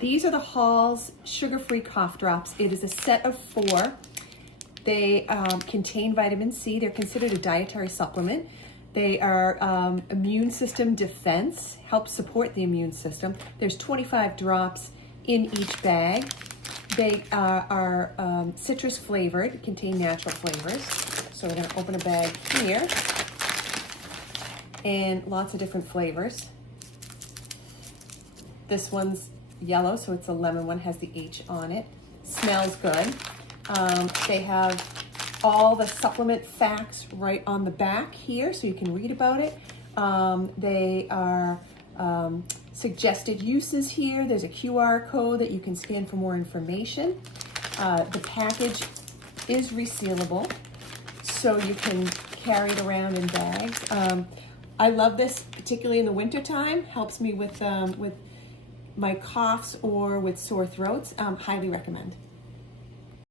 These are the Hall's sugar-free cough drops. It is a set of 4. They contain vitamin C. They're considered a dietary supplement. They are immune system defense, help support the immune system. There's 25 drops in each bag. They are citrus flavored, contain natural flavors. So we're gonna open a bag here, and lots of different flavors. This one's yellow, so it's a lemon one, has the H on it. Smells good. They have all the supplement facts right on the back here, so you can read about it. They are suggested uses here. There's a QR code that you can scan for more information. The package is resealable, so you can carry it around in bags. I love this, particularly in the winter time. Helps me with my coughs or with sore throats. Highly recommend.